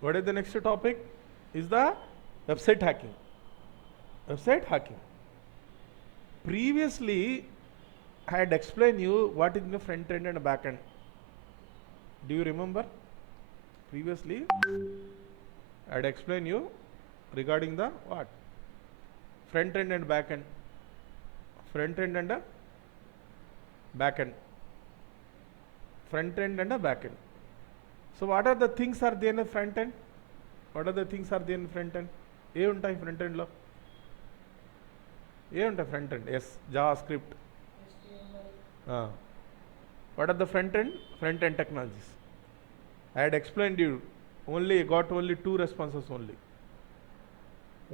What is the next topic? Is the website hacking. Website hacking. Previously, I had explained you what is the front end and back end. Do you remember? Previously, I had explained you regarding the what? Front end and back end. Front end and back end. Front end and back end. So what are the things are there in the front end? What are the things are there in front end? ఏ ఉంటాయి front ఎండ్లో? ఏ ఉంటాయి front end? Yes, JavaScript. What are the front end technologies? I had explained you got only two responses only.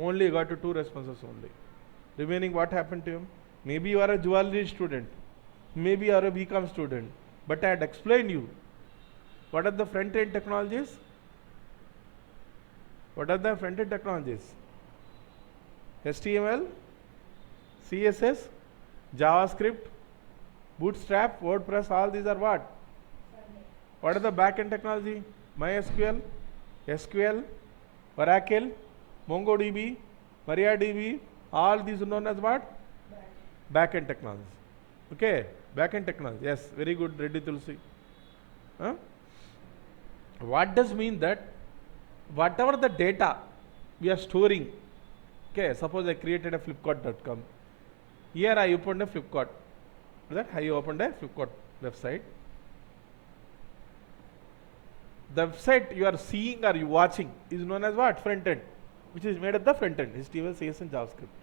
Only got to two responses only. Remaining what happened to him? Maybe you are a zoology student, maybe you are a BCom student, but I had explained you what are the front end technologies. What are the front end technologies? HTML, CSS, JavaScript, Bootstrap, WordPress, all these are what? What are the back end technology? MySQL, SQL, Oracle, MongoDB, MariaDB, all these are known as what? Back end technology. Okay, back end technology. Yes, very good, Reddy Tulsi. What does mean that whatever the data we are storing, okay, suppose I created a flipkart.com. Here I opened a Flipkart. That I opened a Flipkart website. The website you are seeing or you watching is known as what? Front end, which is made of the front end, HTML, CSS and JavaScript.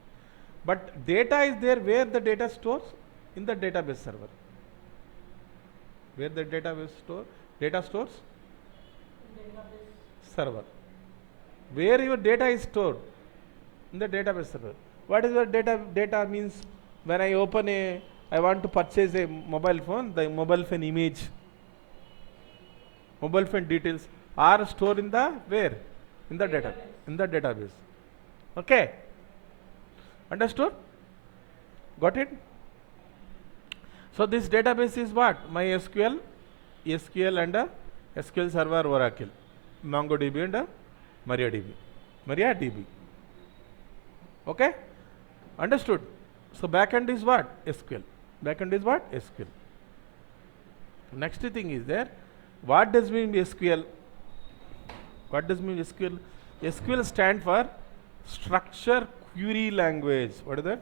But data is there where the data stores? In the database server. Where the data stores? Server. Where your data is stored? In the database server. What is the data means? When I open I want to purchase a mobile phone, the mobile phone image, mobile phone details are stored in the where? In the data. In the database. Okay? Understood? Got it? So this database is what? MySQL, SQL and SQL Server, Oracle, MongoDB and MariaDB. Okay? Understood? So backend is what? SQL. Backend is what? SQL. Next thing is there. What does mean SQL? What does mean SQL? SQL stand for Structure Query Language. What is that?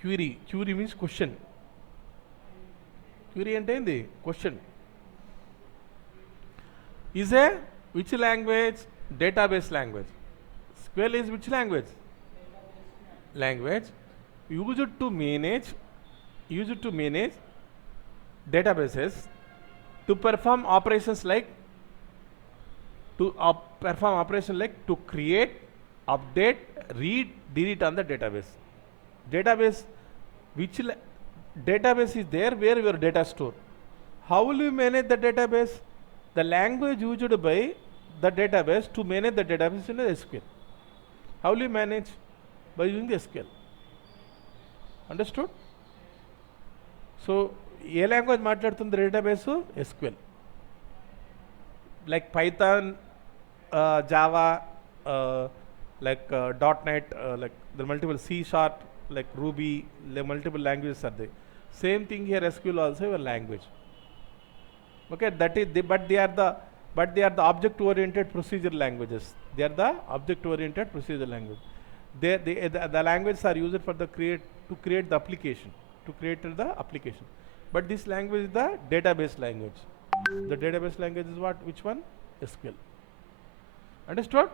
Query. Query means question. Query ante question. Is a which language? Database language. SQL is which language? Language used to manage databases to perform operations like to create, update, read, delete on the database. Database database is there where your data store. How will you manage the database? The language used by the database to manage the database in the SQL. How will you manage? By using the SQL. Understood? So, A language మాట్లాడుతుంది database? SQL. Like Python, Java, like .NET, like the multiple C#, like Ruby, the multiple languages are there. Same thing here, SQL also a language. Okay, that is but they are the object-oriented procedure languages. They are the object-oriented procedure language. The languages are used for to create the application, But this language is the database language. The database language is what? Which one? SQL. Understood?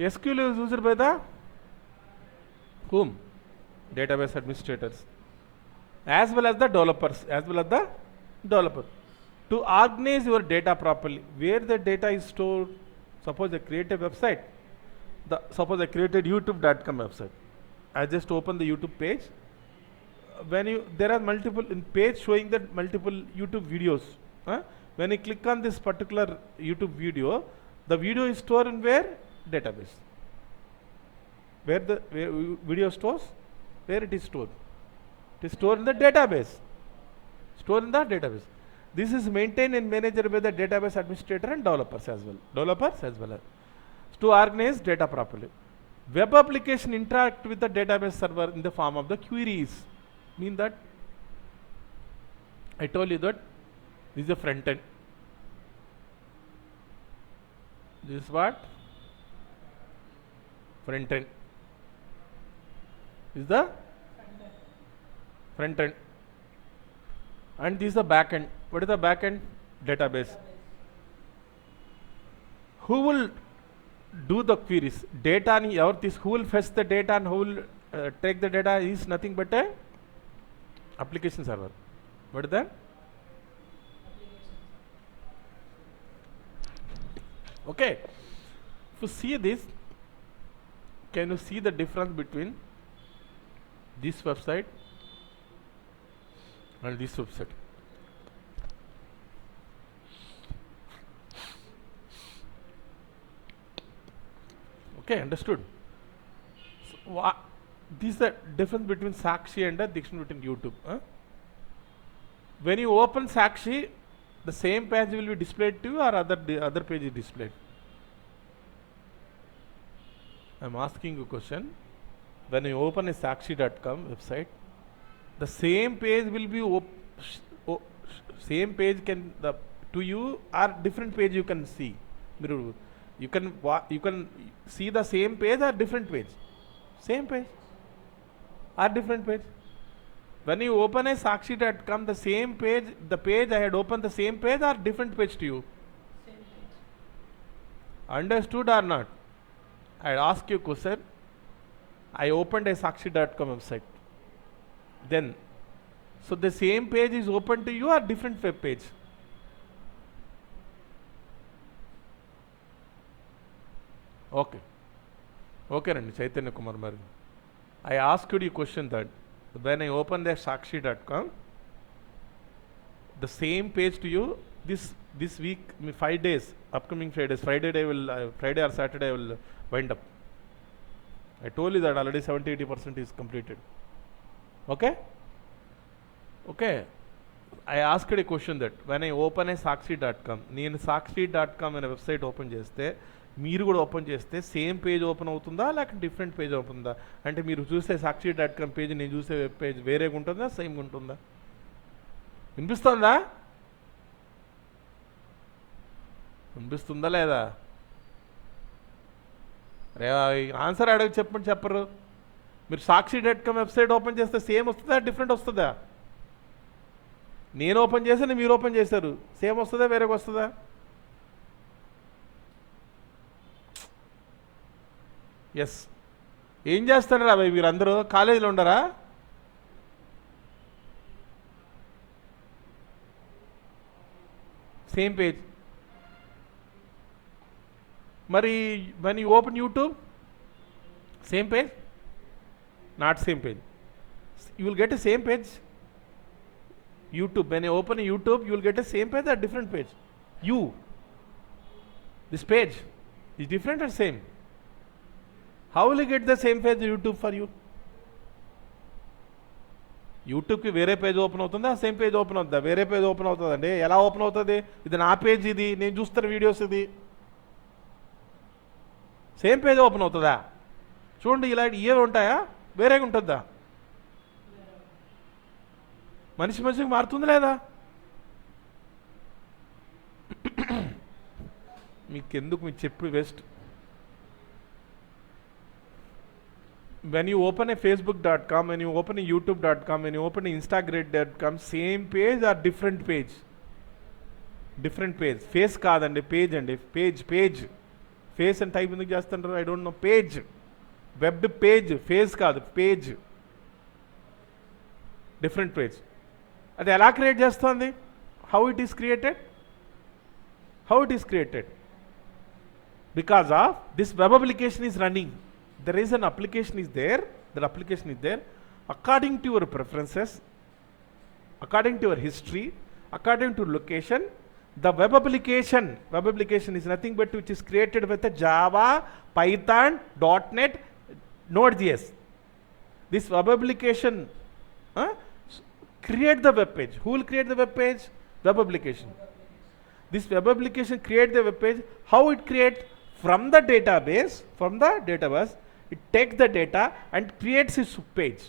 SQL is used by the whom? Database administrators, as well as the developers, to organize your data properly. Where the data is stored? Suppose I create a website. Suppose I created youtube.com website. I just open the YouTube page. There are multiple page showing that multiple YouTube videos. When you click on this particular YouTube video, the video is stored in where? Database. Where the video stores? Where it is stored? It is stored in the database. This is maintained and managed by the database administrator and developers as well. To organize data properly. Web application interact with the database server in the form of the queries. Mean that I told you that this is the front end. This is what? Front end. This is the front end. And this is the back end. What is the back end? Database. Who will do the queries? Data ni or this, who will fetch the data and who will take the data is nothing but a application server. What is that? Okay. If you see this, can you see the difference between this website and this website? Okay, understood. So, this is the difference between Sakshi and the difference between YouTube. When you open Sakshi, the same page will be displayed to you, or other page is displayed? I am asking you a question. When you open a Sakshi.com website, the same page will be same page can to you, or different page you can see. You can see the same page or different page. Same page or different page. When you open a Sakshi.com, the same page, the page I had opened the same page or different page to you? Same page. Understood or not? I ask you a question. I opened a Sakshi.com website. Then, so the same page is open to you or different web page? Okay. Okay, Rani, Chaitanya Kumar Mari. I asked you a question that when I open the Sakshi.com, the same page to you, this week, 5 days, upcoming 5 days, Friday or Saturday I will wind up. I told you that already 70-80% is completed. Okay? Okay. I asked a question that when I open a Sakshi.com, నేను Sakshi.com అనే website open చేస్తే మీరు కూడా open చేస్తే same page open అవుతుందా లేక different page అవుతుందా? అంటే మీరు చూసే Sakshi.com పేజ్ నేను చూసే వెబ్ పేజ్ వేరేగా ఉంటుందా సేమ్గా ఉంటుందా? వినిపిస్తుందా? వినిపిస్తుందా లేదా? రే ఆన్సర్ అడగ చెప్పరు. మీరు Sakshi.com వెబ్సైట్ ఓపెన్ చేస్తే సేమ్ వస్తుందా డిఫరెంట్ వస్తుందా? నేను ఓపెన్ చేశాను, మీరు ఓపెన్ చేశారు, సేమ్ వస్తుందా వేరేగా వస్తుందా? ఎస్. ఏం చేస్తారా భయ్ మీరు అందరూ? కాలేజీలో ఉండరా? Same page. మరి when you open YouTube, same page? Not same page. You will get a same page. YouTube, when you open a YouTube, you will get a same page or different page? This page is different or same? How will you get the same page YouTube for you? యూట్యూబ్కి వేరే page open అవుతుందా same page open అవుతుందా? వేరే page open అవుతుందండి. ఎలా open అవుతుంది? ఇది నా పేజ్, ఇది నేను చూస్తున్న వీడియోస్, ఇది సేమ్ పేజ్ ఓపెన్ అవుతుందా? చూడండి, ఇలాంటి ఇవే ఉంటాయా వేరేగా ఉంటుందా? మనిషికి మారుతుంది లేదా? మీకెందుకు మీకు చెప్పి waste. When you open a Facebook.com, when you open a YouTube.com, when you open a Instagram.com, same page or different page? Different page. Face కాదండి, పేజ్ అండి. పేజ్. ఫేస్ అని టైప్ ఎందుకు చేస్తుంటారు? I don't know. Page, web page, face కాదు, page. Different page. అది ఎలా create చేస్తుంది? How it is created? Because of this web application is running. There is an application is there. That application is there. According to your preferences, according to your history, according to location, the web application is nothing but which is created with a Java, Python, .NET, Node.js. This web application create the web page. Who will create the web page? Web application. This web application creates the web page. How it creates? From the database, it takes the data and creates its page.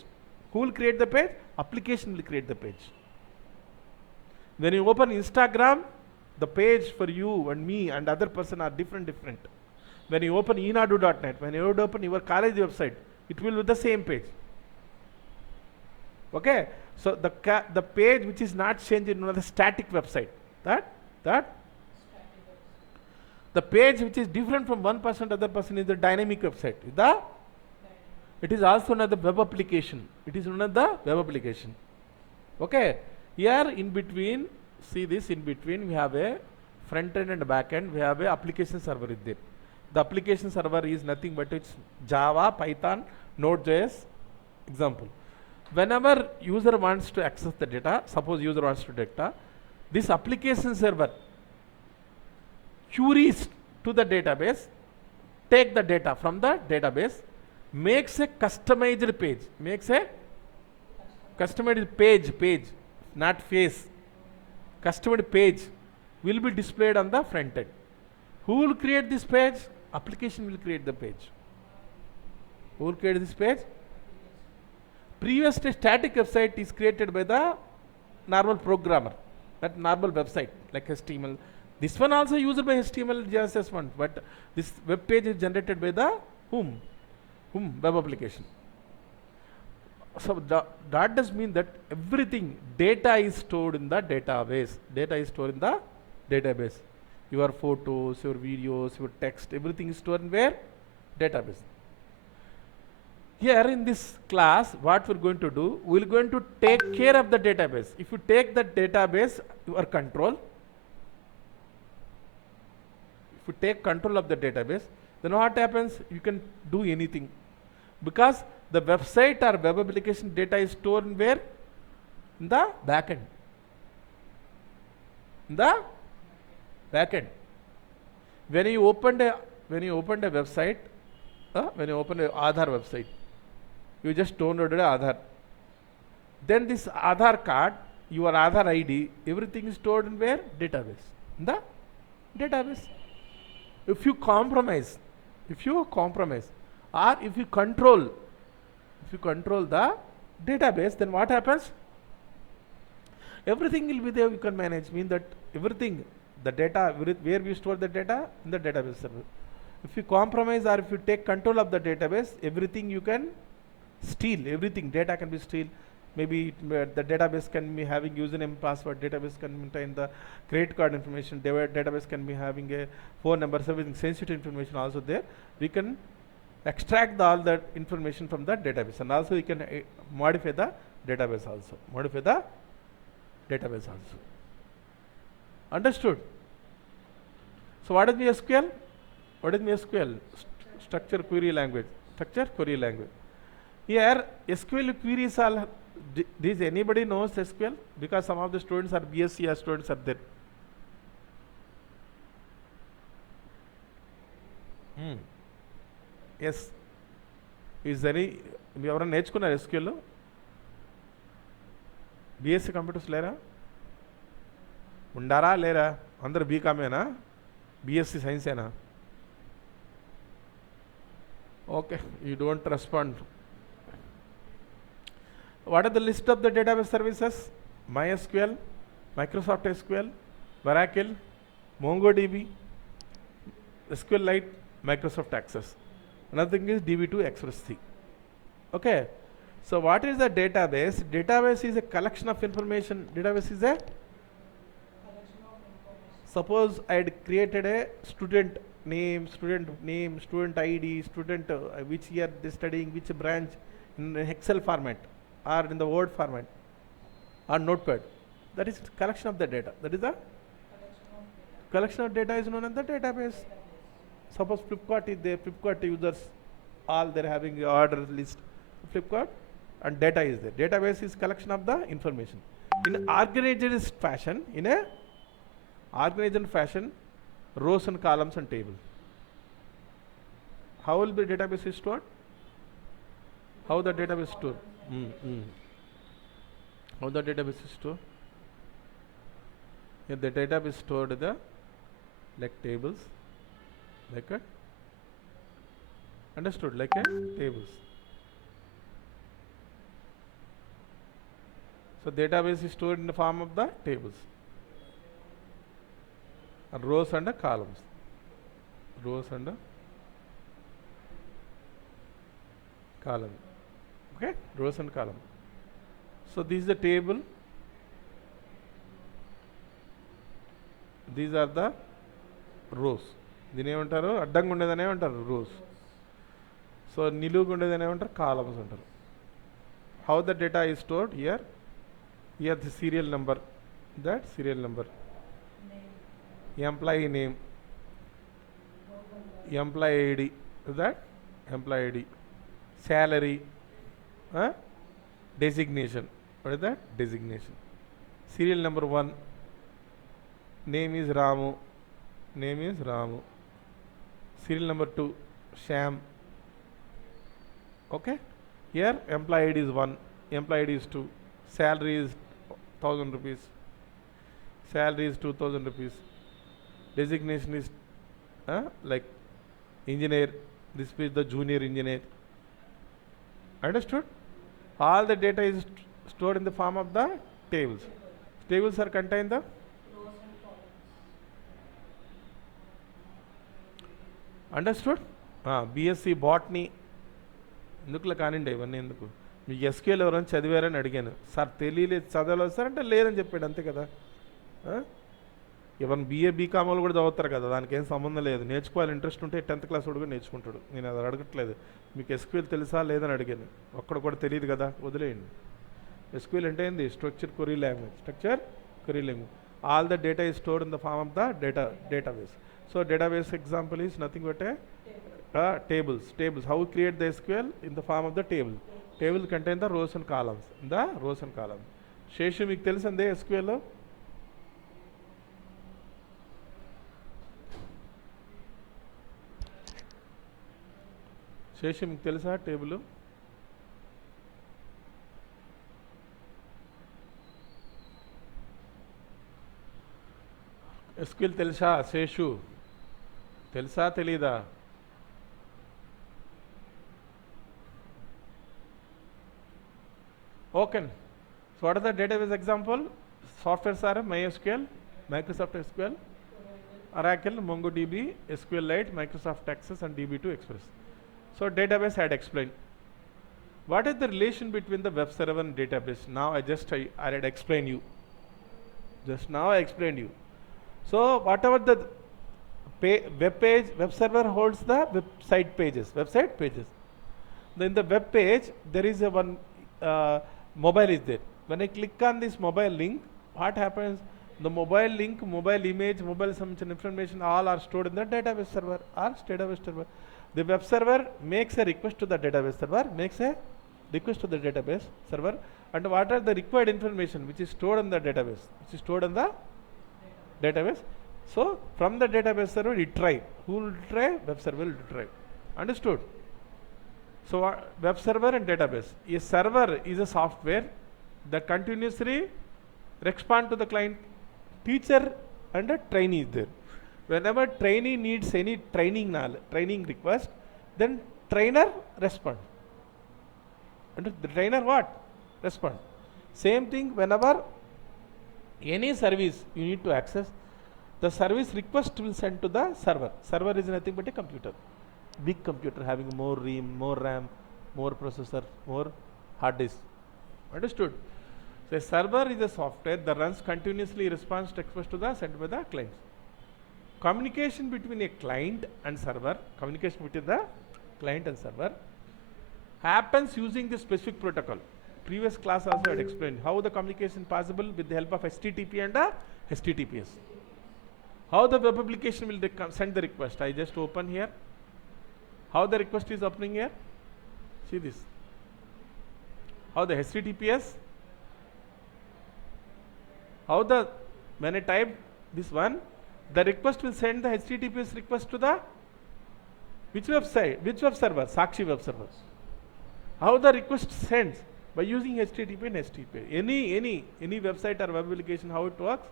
Who will create the page? Application will create the page. When you open Instagram, the page for you and me and other person are different. When you open enadu.net, when you open your college website, it will be the same page. Okay, so the page which is not changed in the static website, that the page which is different from one person to other person is the dynamic website. It is also another web application. It is another web application. Okay, here in between, see this, in between we have a front end and back end. We have a application server is there. The application server is nothing but it's Java, Python, Node.js. Example. Whenever user wants to access the data, suppose user wants to data, this application server queries to the database, take the data from the database, makes a customized page, page, not face. Customized page will be displayed on the front end. Who will create this page? Application will create the page. Who will create this page? Previously, static website is created by the normal programmer, that normal website like HTML. This one also used by HTML, JSS one, but this web page is generated by the whom? Web application. So that does mean that everything, data is stored in the database. Data is stored in the database. Your photos, your videos, your text, everything is stored in where? Database. Here in this class, what we're going to do, we're going to take care of the database. If you take the database, your control. If you take control of the database, then what happens? You can do anything. Because the website or web application data is stored in where? In the backend. In the backend. When you opened a website, when you open an Aadhaar website, you just downloaded Aadhaar. Then this Aadhaar card, your Aadhaar ID, everything is stored in where? Database. In the database. If you compromise, or if you control the database, then what happens? Everything will be there, you can manage. Mean that everything, the data, where we store the data? In the database server. If you compromise or if you take control of the database, everything you can steal, everything, data can be steal. Maybe the database can be having username, password, database can contain the credit card information, database can be having a phone number, everything, sensitive information also there. We can extract all that information from the database, and also we can modify the database also. Understood? So what is the SQL? Structure query language. Here SQL queries are, does anybody knows SQL? Because some of the students are BSc students are there. Yes. Is there any, ఎవరైనా నేర్చుకున్నారు SQL? BSc computers లేరా? ఉండారా లేరా? అందరు బీకామేనా? BSc సైన్సేనా? Okay, you don't respond. What are the list of the database services? MySQL, Microsoft SQL, Oracle, MongoDB, SQLite, Microsoft Access. Another thing is DB2 Express 3. Okay, so what is the database? Database is a collection of information. Suppose I had created a student name, student ID, student which year they studying, which branch, in Excel format or in the Word format or Notepad. That is collection of the data. That is the collection of data is known as the database. Suppose Flipkart is there, Flipkart users, all they're having a order list, Flipkart, and data is there. Database is collection of the information. In organized fashion, rows and columns and tables. How will the database is stored? How the database is stored? How the database is stored? Here the database stored the like tables, like a understood, like a tables. So database is stored in the form of the tables, rows and columns, rows and column. Okay, rows and column. So this is the table. These are the rows. దీని ఏమంటారు, అడ్డంగా ఉండేదని ఏమంటారు rose. So నిలువుగా ఉండేదని ఏమంటారు columns అంటారు. How the data is stored here, here the serial number, that serial number, employee name, employee ID, that employee ID, salary, designation, what is that, designation. Serial number 1, name is Ramu, name is Ramu. Serial number 2, Sham. Okay, here employee ID is 1, employee ID is 2, salary is 1000 rupees, salary is 2000 rupees, designation is like engineer, this is the junior engineer. Understood? All the data is stored in the form of the tables. Tables are contained the rows and columns. Understood? BSc botany ఎందుకులా కానివ్వండి ఇవన్నీ ఎందుకు. మీకు SQL ఎవరైనా చదివారని అడిగాను, sir తెలియలేదు చదవలేదు sir అంటే లేదని చెప్పాడు, అంతే కదా. ఎవరైనా BA BCom వాళ్ళు కూడా చదువుతారు కదా, దానికి ఏం సంబంధం లేదు. నేర్చుకోవాలి ఇంట్రెస్ట్ ఉంటే 10th క్లాస్ కూడా నేర్చుకుంటాడు. నేను అది అడగట్లేదు, మీకు SQL తెలుసా లేదని అడిగాను. ఒక్కడ కూడా తెలియదు కదా, వదిలేయండి. SQL అంటే ఏంది, structure query language, structure query language. All the data is stored in the form of the database. So database example is nothing but a tables. How we create the SQL in the form of the table. Table contain the rows and columns. Seshu మీకు తెలుసందే SQL లో? శేషు మీకు తెలుసా table? SQL తెలుసా శేషు? తెలుసా తెలీదా? Okay. So what are the database example? Softwares are MySQL, Microsoft SQL, Oracle, MongoDB, SQLite, Microsoft Access and DB2 Express. So database I had explained. What is the relation between the web server and database? Now I had explained you. Just now I explained you. So whatever the web server holds the website pages. Then the web page, there is a one mobile is there. When I click on this mobile link, what happens? The mobile link, mobile image, mobile some information all are stored in the database server The web server makes a request to the database server, and what are the required information which is stored in the database, So from the database server it try. Who will try? Web server will try. Understood? So web server and database. A server is a software that continuously respond to the client. Teacher and a trainee is there. Whenever trainee needs any training request, then trainer respond. And the trainer what? Respond. Same thing whenever any service you need to access, the service request will send to the server. Server is nothing but a computer. Big computer having more RAM, more processor, more hard disk. Understood? So a server is a software that runs continuously response to request to the sent by the clients. Communication between a client and server, happens using the specific protocol. Previous class also I had explained how the communication possible with the help of HTTP and HTTPS. How the web application will send the request. I just open here. How the request is opening here? See this. How the HTTPS? When I type this one, the request will send the HTTPS request to the which website? Which web server? Sakshi web server. How the request sends? By using HTTP and HTTP. Any website or web application, how it works?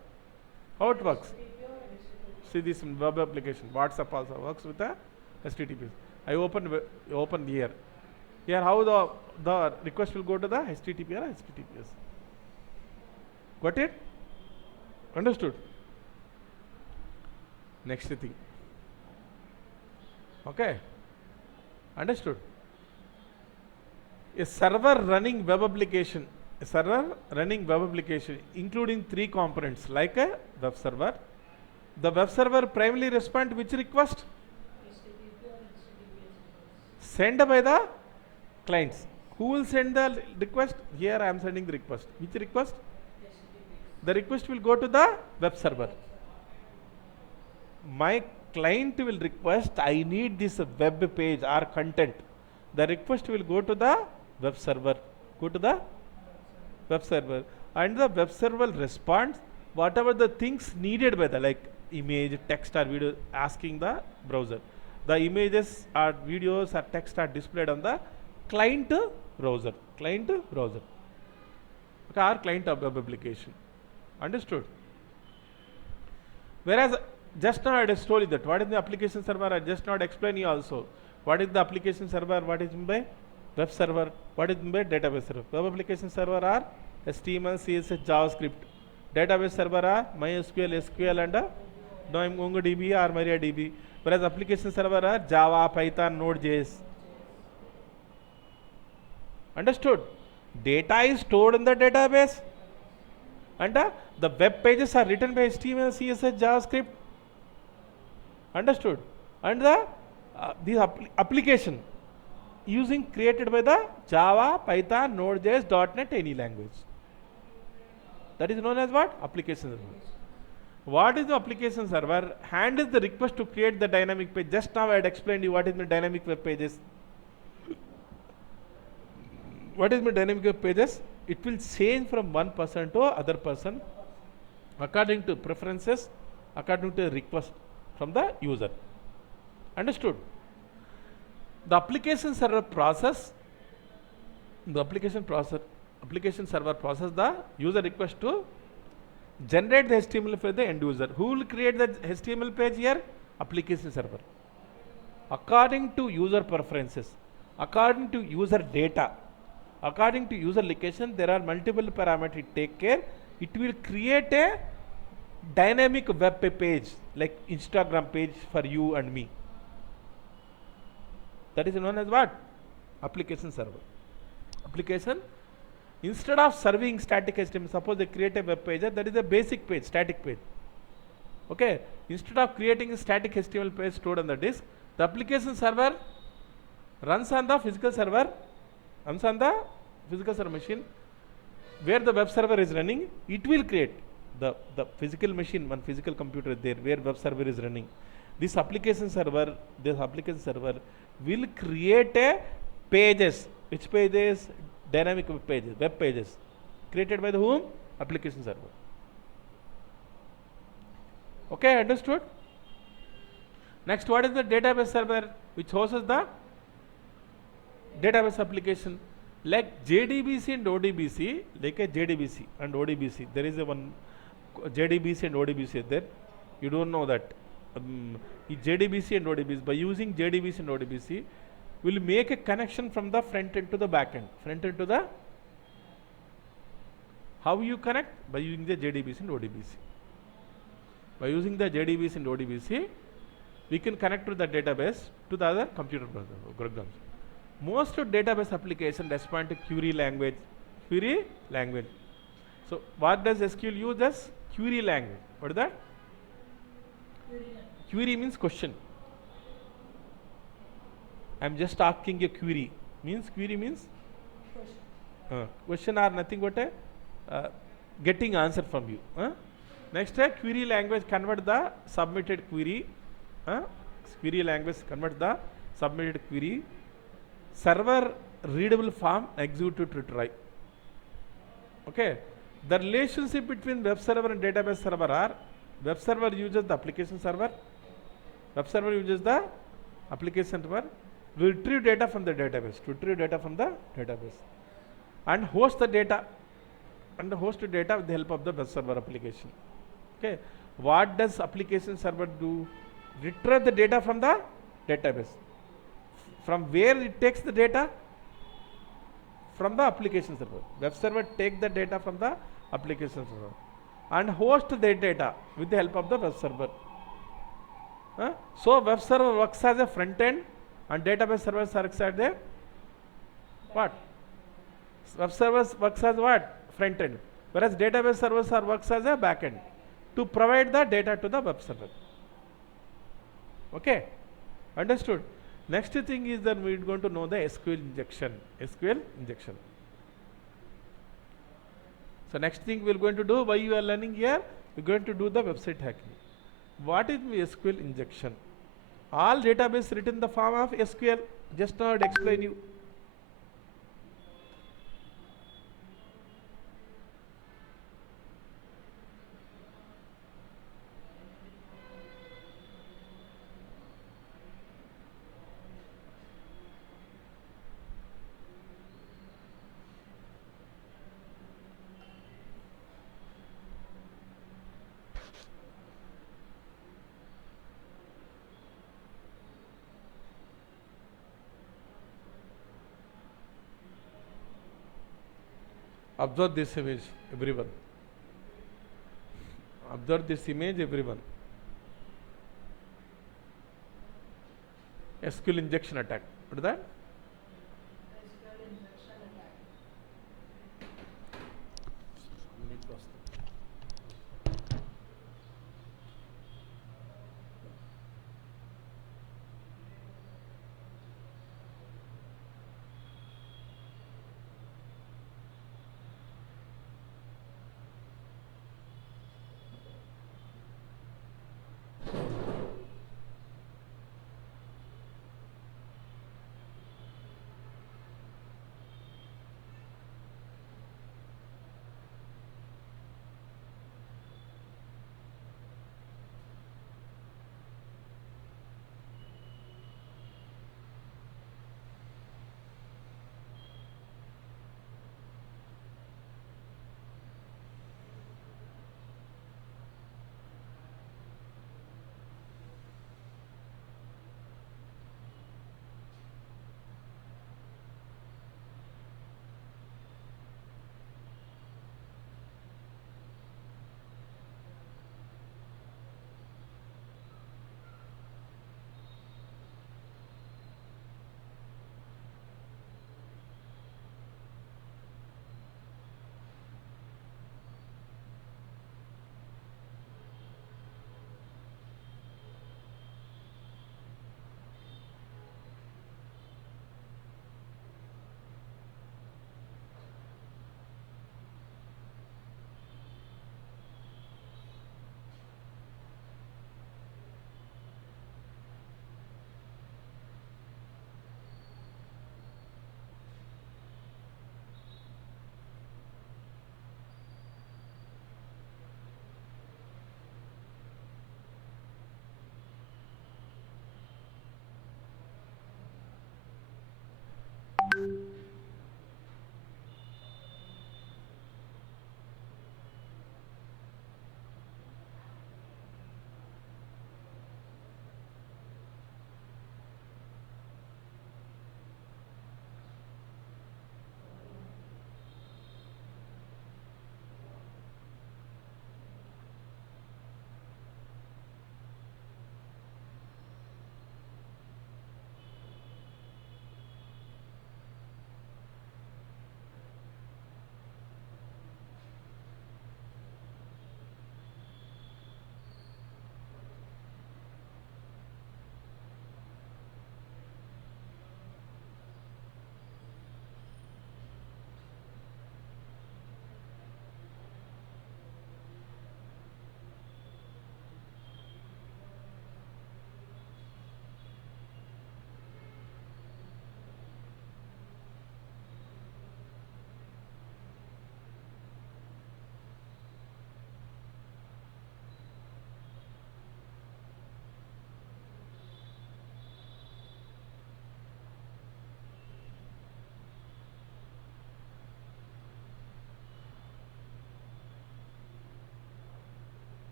How it works? See this web application. WhatsApp also works with a HTTPS. I open here. Here how the request will go to the HTTP or HTTPS. Got it? Understood? Next thing. Okay. Understood? A server running web application. A server running web application including 3 components like a web server. The web server primarily responds to which request? Sent by the clients. Who will send the request? Here I am sending the request. Which request? The request will go to the web server. My client will request, I need this web page or content. The request will go to the web server. Go to the web server. And the web server responds whatever the things needed by the like image, text or video asking the browser. The images or videos or text are displayed on the client browser. Client browser. Okay, or client of web application. Understood? Whereas just now I just told you that what is the application server, I just not explain you also. What is the application server, what is meant by web server, what is meant by database server. Web application server are HTML, CSS, JavaScript. Database server are MySQL, SQL and MongoDB or MariaDB. Whereas application server are Java, Python, Node.js. Understood? Data is stored in the database and the web pages are written by HTML, CSS, JavaScript. Understood? And this application using created by the Java, Python, Node.js, .NET, any language. That is known as what? Application server. What is the application server? Handles the request to create the dynamic page. Just now I had explained you what is the dynamic web pages. What is the dynamic web pages? It will change from one person to other person according to preferences, according to request from the user. Understood? The application server process, application server process the user request to generate the HTML for the end user. Who will create the HTML page here? Application server. According to user preferences, according to user data, according to user location, there are multiple parameters. Take care. It will create a dynamic web page like Instagram page for you and me. That is known as what? Application server. Application, instead of serving static HTML, suppose they create a web page, that is a basic page, static page. Okay, instead of creating a static HTML page stored on the disk, the application server runs on the physical server, machine where the web server is running. It will create the physical machine, one physical computer there where web server is running. This application server will create a pages. Which pages? Dynamic web pages. Created by the whom? Application server. Okay, understood? Next, what is the database server which hosts the database application? Like JDBC and ODBC, like a JDBC and ODBC. There is a one JDBC and ODBC is there. You don't know that. JDBC and ODBC. By using JDBC and ODBC, we'll make a connection from the front end to the back end. Front end to the. How you connect? By using the JDBC and ODBC. By using the JDBC and ODBC, we can connect to the database to the other computer programs. Most database applications respond to query language. So what does SQL use as? Query language. What is that? Query means question. I am just asking a query. Query means question or nothing but a getting answer from you. Next, query language convert the submitted query. Query language convert the submitted query. Server readable form executed to try. Okay. The relationship between web server and database server are: web server uses the application server. Web server uses the application server. We retrieve data from the database. And host the data. And host the data with the help of the web server application. Okay. What does application server do? Retrieve the data from the database. From where it takes the data? From the application server. Web server take the data from the application server and host the data with the help of the web server. So web server works as a front end and database server works as a what? Web servers works as what? Front end. Whereas database servers works as a back end to provide the data to the web server. Okay, understood. Next thing is that we are going to know the SQL injection. SQL injection. So next thing we are going to do, why you are learning here, we are going to do the website hacking. What is SQL injection? All database written in the form of SQL. Just now I would explain you. Observe this image, everyone. Observe this image, everyone. SQL injection attack. What is that? SQL injection attack.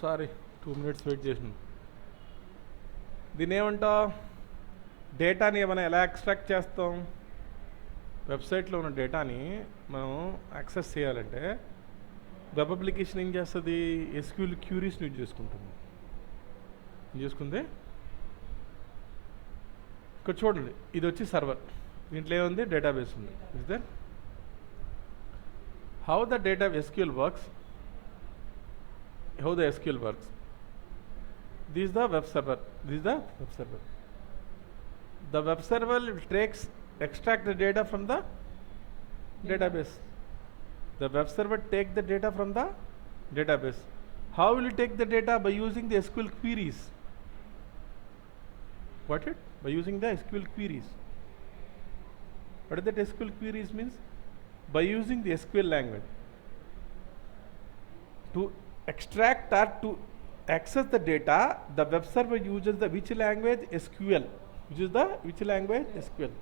Sorry 2 minutes wait చేసిన. దీని ఏమంటా, డేటాని ఏమైనా ఎలా extract చేస్తాం? వెబ్సైట్లో ఉన్న డేటాని మనం యాక్సెస్ చేయాలంటే వెబ్ అప్లికేషన్ ఏం చేస్తుంది? SQL క్యూరీస్ని యూజ్ చేసుకుంటుంది. ఏం చేసుకుంది? ఇక్కడ చూడండి, ఇది వచ్చి సర్వర్, దీంట్లో ఏముంది? డేటాబేస్ ఉంది. Is there how the data SQL works? How the SQL works? This is the web server. This is the web server. The web server extract the data from the database. The web server take the data from the database. How will it take the data? By using the SQL queries. What it? By using the SQL queries. What is that SQL queries means? By using the SQL language to extract or to access the data, the web server uses the which language? SQL. Uses the which language? SQL.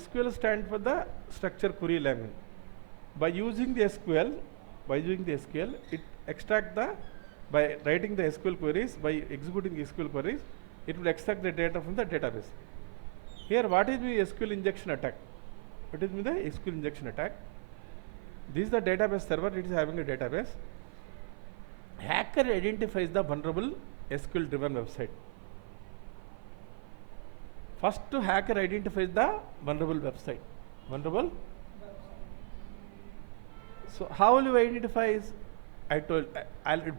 SQL stands for the structure query language. By using the SQL, it extract the, by writing the SQL queries, by executing the SQL queries, it will extract the data from the database. Here, what is the SQL injection attack? What is the SQL injection attack? This is the database server. It is having a database. Hacker identifies the vulnerable SQL driven website. First, hacker identifies the vulnerable website. Vulnerable. So how will you identify? I told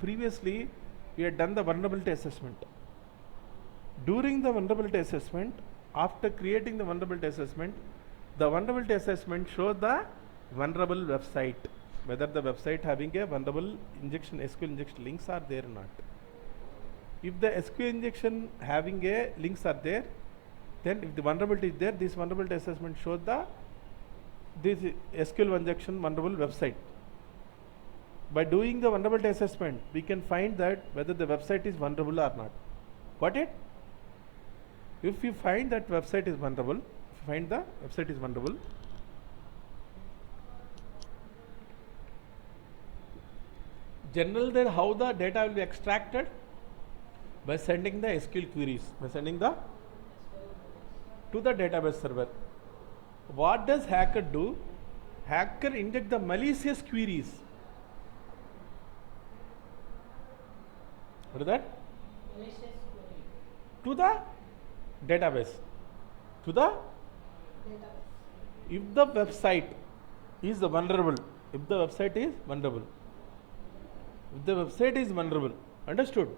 previously we had done the vulnerability assessment. During the vulnerability assessment, after creating the vulnerability assessment shows the vulnerable website, whether the website having a vulnerable injection, SQL injection links are there or not. If the SQL injection having a links are there, then if the vulnerability is there, this vulnerability assessment shows this SQL injection vulnerable website. By doing the vulnerability assessment, we can find that whether the website is vulnerable or not. What it? If you find that website is vulnerable, generally then how the data will be extracted? By sending the SQL queries, to the database server. What does hacker do? Hacker inject the malicious queries. What is that? Malicious query. To the database. If the website is vulnerable, understood?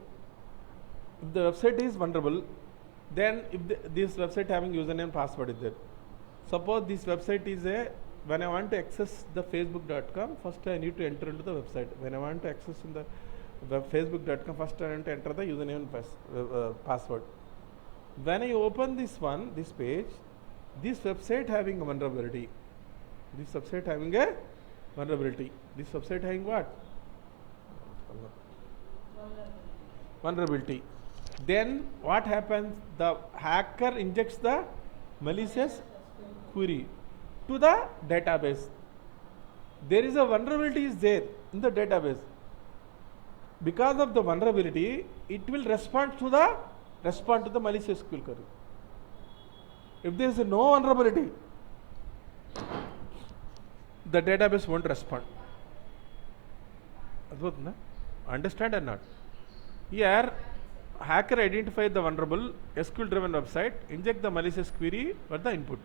If the website is vulnerable, then if this website having username and password is there. Suppose this website is when I want to access the facebook.com, first I need to enter into the website. When I want to access in the facebook.com, first I need to enter the username and password. When I open this page, this website having a vulnerability. This website having what? Vulnerability. Then what happens? The hacker injects the malicious query to the database. There is a vulnerability is there in the database. Because of the vulnerability, it will respond to the malicious SQL query. If there is no vulnerability, the database won't respond. Understand or not? Here, hacker identified the vulnerable SQL driven website, inject the malicious query for the input.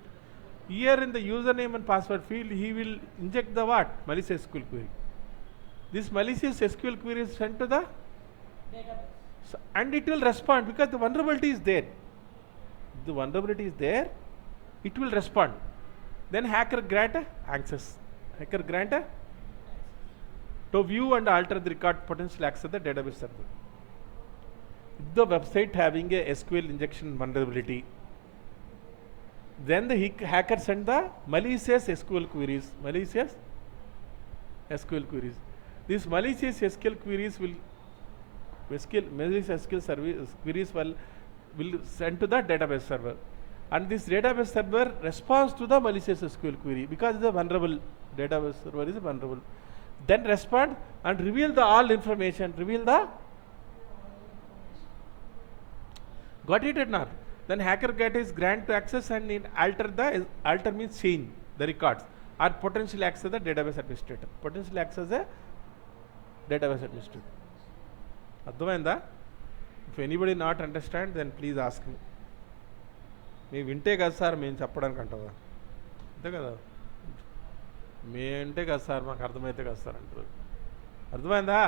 Here in the username and password field, he will inject the what? Malicious SQL query. This malicious SQL query is sent to the Database. and it will respond because the vulnerability is there. It will respond. Then hacker grant access. To view and alter the record potential access the database server. If the website having a SQL injection vulnerability, then the hacker send the malicious SQL queries. These malicious SQL queries will send to the database server, and this database server responds to the malicious SQL query because the vulnerable database server is vulnerable. Then respond and reveal the all information, reveal the Got it or not? Then hacker get his grant to access and alter means change the records or potentially access the database administrator. Potentially access the database administrator. అర్థమైందా? If anybody not understand, then please ask me. మీరు వింటే కదా sir మేము చెప్పడానికి అంటావా? అంతే కదా, మేంటే కదా సార్ మాకు అర్థమైతే కదా సార్ అంటారు. అర్థమైందా?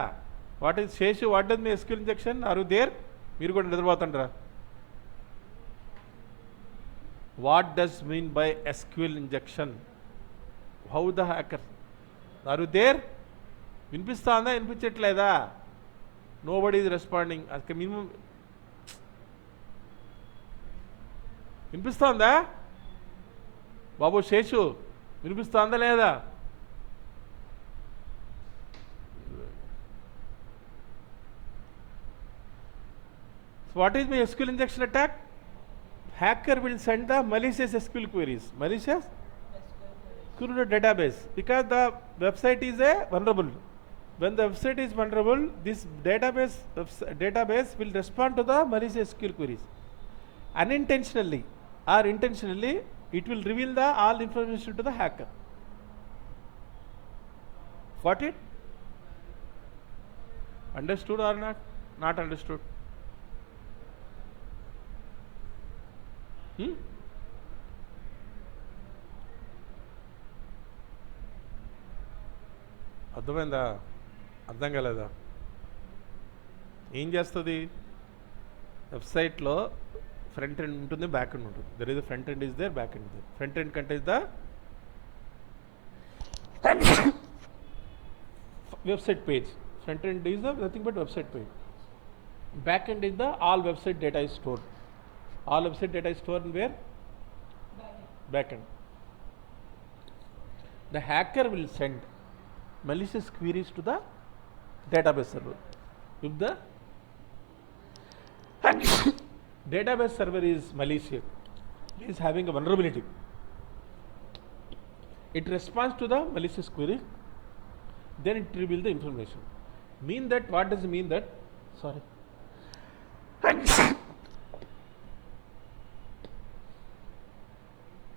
What is Seshu, what does me SQL injection? Are you there? మీరు కూడా నిద్రపోతుంటారా? What does mean by SQL injection? How the hacker? Are you there? వినిపిస్తుందా, వినిపించట్లేదా? Nobody is responding. అది మినిమం వినిపిస్తుందా బాబు? శేషు వినిపిస్తుందా లేదా? What is my SQL injection attack? Hacker will send the malicious SQL queries. Malicious query to database because the website is vulnerable. When the website is vulnerable, this database will respond to the malicious SQL queries. Unintentionally or intentionally, it will reveal the all information to the hacker. Got it? Understood or not? Not understood? అర్థమైందా? అర్థం కాలేదా? ఏం చేస్తుంది? వెబ్సైట్లో front end ఉంటుంది, back end ఉంటుంది. There is front end is there, back end is there. Front end కంటే is the website page. Front end is the nothing but website page. Back end is the all website data is stored. All website data is stored in where? Back end. The hacker will send malicious queries to the database server. If the database server is malicious, is having a vulnerability, it responds to the malicious query, then it reveals the information. Mean that, what does it mean that? Sorry.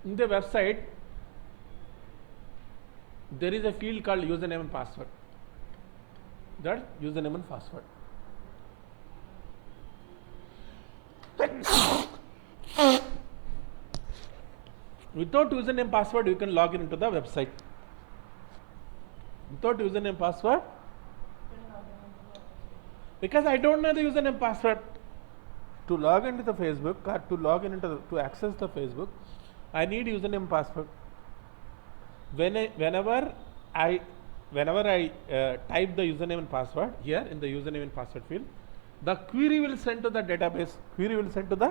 In the website, there is a field called username and password. That username and password. Without username password, you can log in into the website. Without username password, because I don't know the username password to log into the Facebook or to log in into to access the Facebook, I need username password. Whenever I type the username and password here in the username and password field, the query will send to the database. Query will send to the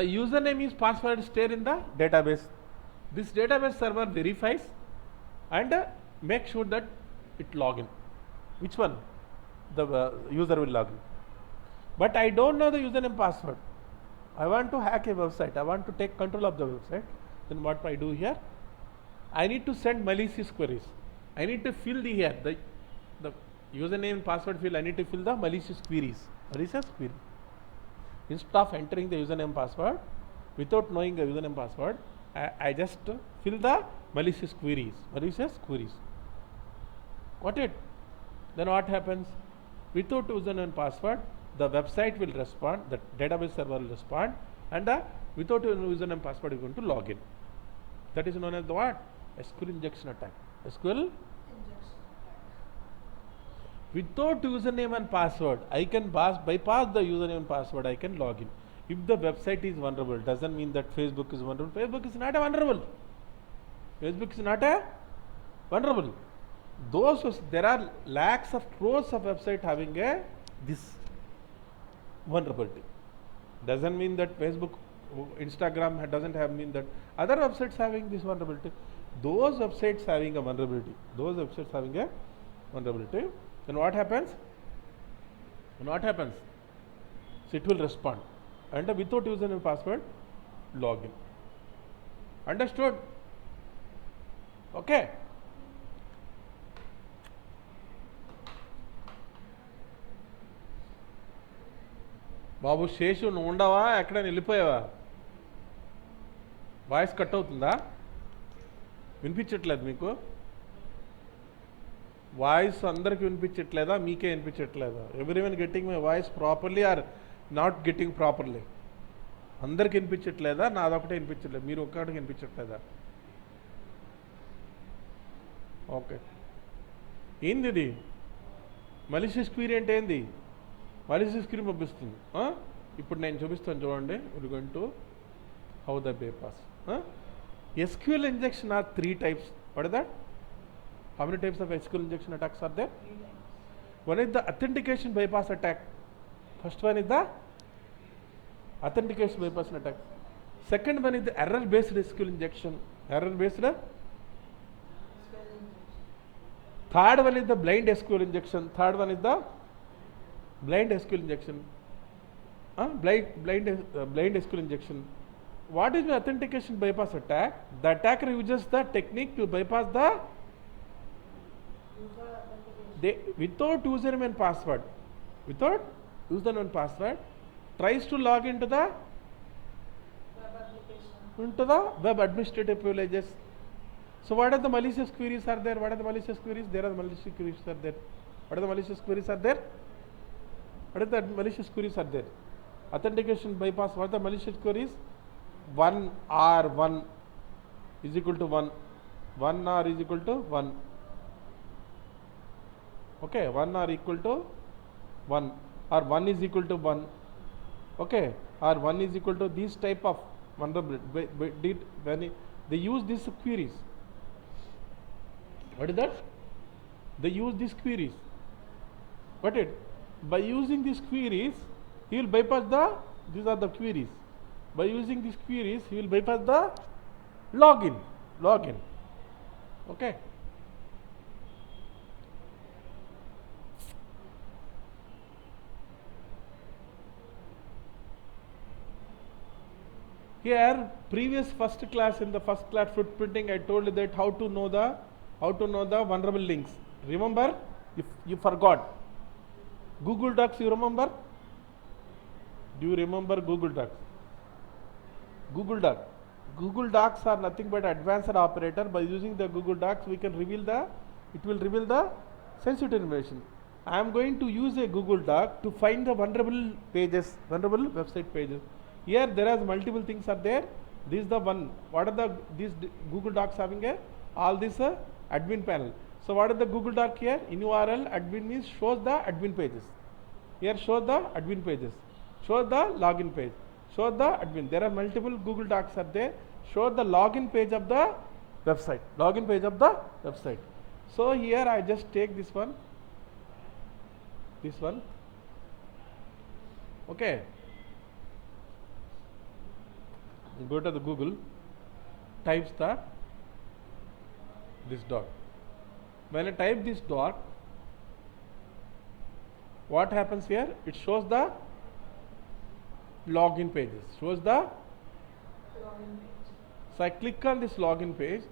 username is password stay in the database. This database server verifies and make sure that it log in. Which one? The user will log in. But I don't know the username password. I want to hack a website. I want to take control of the website. Then what I do here? I need to send malicious queries. I need to fill the username and password field. I need to fill the malicious queries. Malicious query. Instead of entering the username password, without knowing the username password, I just fill the malicious queries. Malicious queries. Got it? Then what happens? Without username and password, the website will respond, the database server will respond, and without username and password, you are going to log in. That is known as the what? SQL injection attack. SQL injection. Without username and password, I can bypass the username and password, I can log in. If the website is vulnerable, doesn't mean that Facebook is vulnerable. Facebook is not a vulnerable. Facebook is not a vulnerable. There are lakhs of crores of websites having this vulnerability. Doesn't mean that Facebook, Instagram doesn't have mean that other websites having this vulnerability. Those websites having a vulnerability. Then what happens? So it will respond. And without username and password, login. Understood? Okay. బాబు శేషు నువ్వు ఉండవా ఎక్కడైనా వెళ్ళిపోయావా? Voice cut అవుతుందా? వినిపించట్లేదు మీకు? Voice అందరికి వినిపించట్లేదా? మీకే వినిపించట్లేదా? Everyone getting my voice properly or not getting properly? అందరికి వినిపించట్లేదా? నాదొకటే వినిపించట్లేదు, మీరు ఒక్కడికి వినిపించట్లేదా? ఓకే. ఏంది ఇది మలిషియస్ క్వీరీ అంటే? ఏంది మలిషియస్ క్వీరీ పంపిస్తుంది? ఇప్పుడు నేను చూపిస్తాను చూడండి. we're going to how the bypass. SQL injection are 3 types. What is that? How many types of SQL injection attacks are there? 3 times. One is the authentication bypass attack. First one is the authentication bypass attack. Second one is the error based SQL injection. Error based. SQL injection. Third one is the blind SQL injection. Third one is the blind SQL injection. Blind SQL injection. What is the authentication bypass attack? The attacker uses the technique to bypass the User authentication. without username and password. Without username and password, tries to log into the Web application. web administrative privileges. So what are the malicious queries are there? What are the malicious queries? There are the malicious queries are there. What are the malicious queries are there? What are the malicious queries are there? Authentication bypass. What are the malicious queries? 1 or 1 is equal to 1. 1 or is equal to 1. Okay, 1 or equal to 1, or 1 is equal to 1. Okay, or 1 is equal to these type of vulnerability. When they use these queries. What is that? They use these queries. What it? By using these queries, he will bypass the, these are the queries. By using these queries, he will bypass the login. Okay. Here, previous first class, in the first class footprinting, I told you that how to know the vulnerable links. Remember? If you forgot, Google Docs, you remember? Do you remember Google Docs? Google Docs are nothing but advanced operator. By using the Google Docs, we can reveal the, it will reveal the sensitive information. I am going to use a Google Doc to find the vulnerable pages, vulnerable website pages. Here there are multiple things are there. This is the one. What are these Google Docs having a all this admin panel. So what is the Google Doc here? In URL admin means shows the admin pages. Here shows the admin pages. Shows the login page. Show the admin. There are multiple Google Docs are there. Show the login page of the website. Login page of the website. So here I just take this one. This one. Okay. Go to the Google. Types the this doc. When I type this doc, what happens here? It shows the login pages. Shows the Login page. So I click on this login page.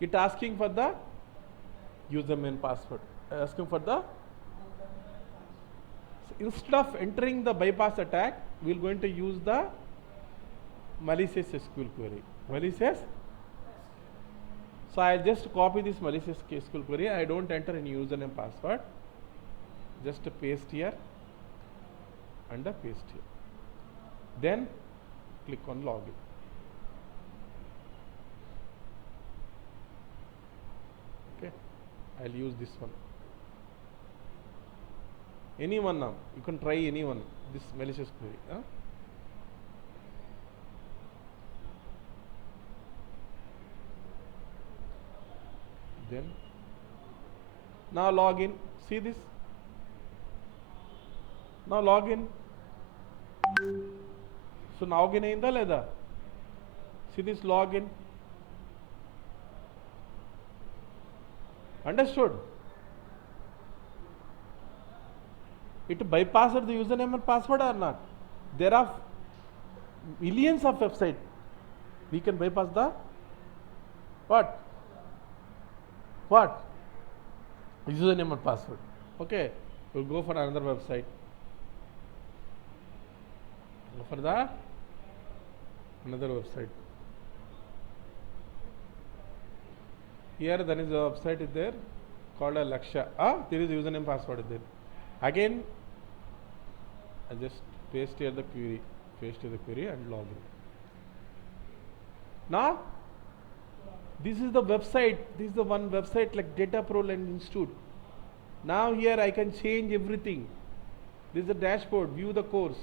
It asking for the username and password. Asking for the. So instead of entering the bypass attack, we are going to use the malicious SQL query. Malicious. So I just copy this malicious SQL query. I don't enter any username password. Just paste here and paste here. Then click on login. Okay, I'll use this one. Any one now. You can try any one. This malicious query. Then now login. See this. Now login. So now login aయిందా లేదా? See this login. Understood? It bypassed the username and password or not? There are millions of websites. We can bypass the what? What? username and password. Okay, we'll go for another website. Go for the another website. Here there is a website is there called a Laksha. There is username password is there. Again, I just paste here the query, and log in. Now, this is the website. This is the one website like Data Pro Learning Institute. Now here I can change everything. This is the dashboard. View the course.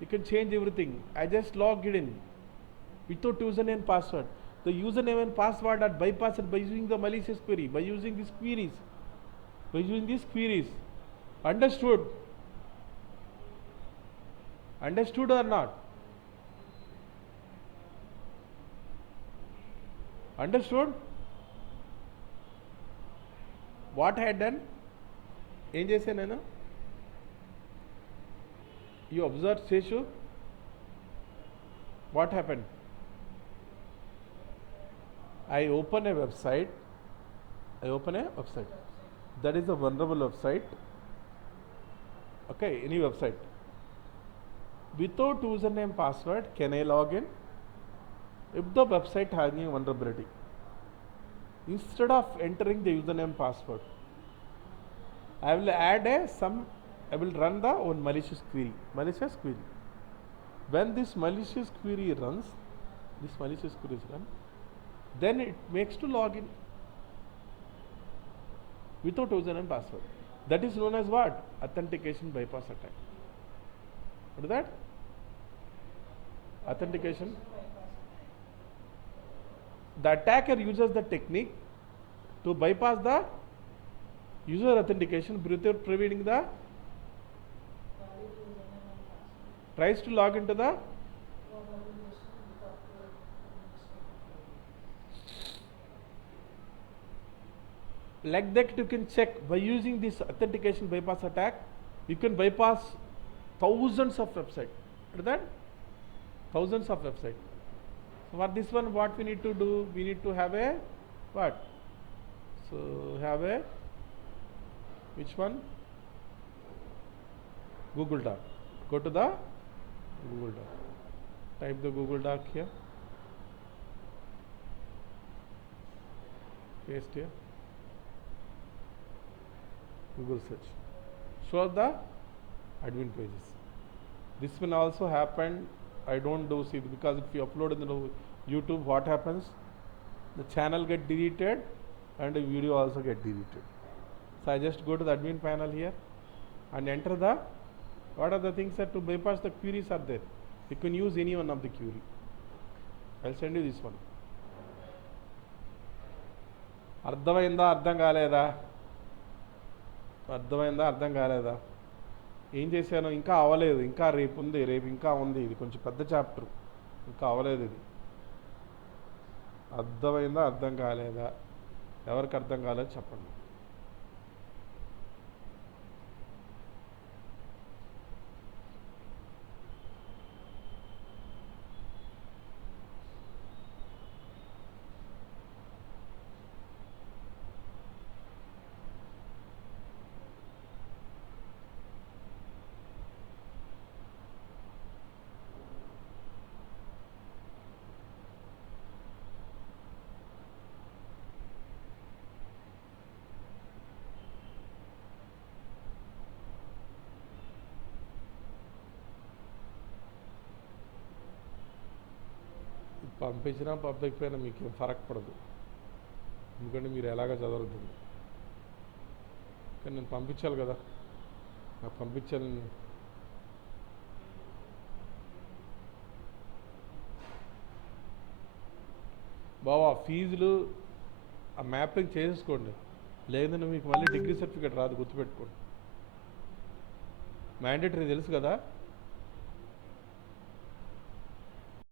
You can change everything. I just logged in without username and password. The username and password are bypassed by using the malicious query, by using these queries. Understood? Understood or not? Understood? What I had done? ఏం చేశాను నేను? You observed, Seshu? What happened? I open a website. That is a vulnerable website. Okay, any website. Without username password, can I log in? If the website has a vulnerability, instead of entering the username password, I will add I will run the one malicious query. When this malicious query runs, then it makes to log in without username password. That is known as what? Authentication bypass attack. What is that? Authentication. The attacker uses the technique to bypass the user authentication without preventing the tries to log into the like that. You can check by using this authentication bypass attack. You can bypass thousands of websites. What is that? Thousands of websites. So for this one, what we need to do? We need to have a what? So have a which one? Google Doc. Go to the Google Doc. Type the Google Doc here. Paste here. Google search. Show the admin pages. This will also happen. I don't do see because if you upload in the YouTube, what happens? The channel get deleted and the video also get deleted. So I just go to the admin panel here and enter the what are the things that to bypass the queries are there. You can use any one of the query. I'll send you this one. అర్థమైందా అర్థం కాలేదా? ఏం చేశాను? ఇంకా అవ్వలేదు. ఇంకా రేపు ఇంకా ఉంది. ఇది కొంచెం పెద్ద చాప్టర్. ఇంకా అవ్వలేదు ఇది. అర్థమైందా అర్థం కాలేదా? ఎవరికి అర్థం కాలేదు చెప్పండి. పంపించినా పంపకపోయినా మీకు ఫరక్ పడదు, ఎందుకంటే మీరు ఎలాగ చదవరుతుంది. కానీ నేను పంపించాలి కదా, నాకు పంపించాలని. బావా ఫీజులు ఆ మ్యాపింగ్ చేసుకోండి, లేదంటే మీకు మళ్ళీ డిగ్రీ సర్టిఫికేట్ రాదు, గుర్తుపెట్టుకోండి. మ్యాండేటరీ తెలుసు కదా.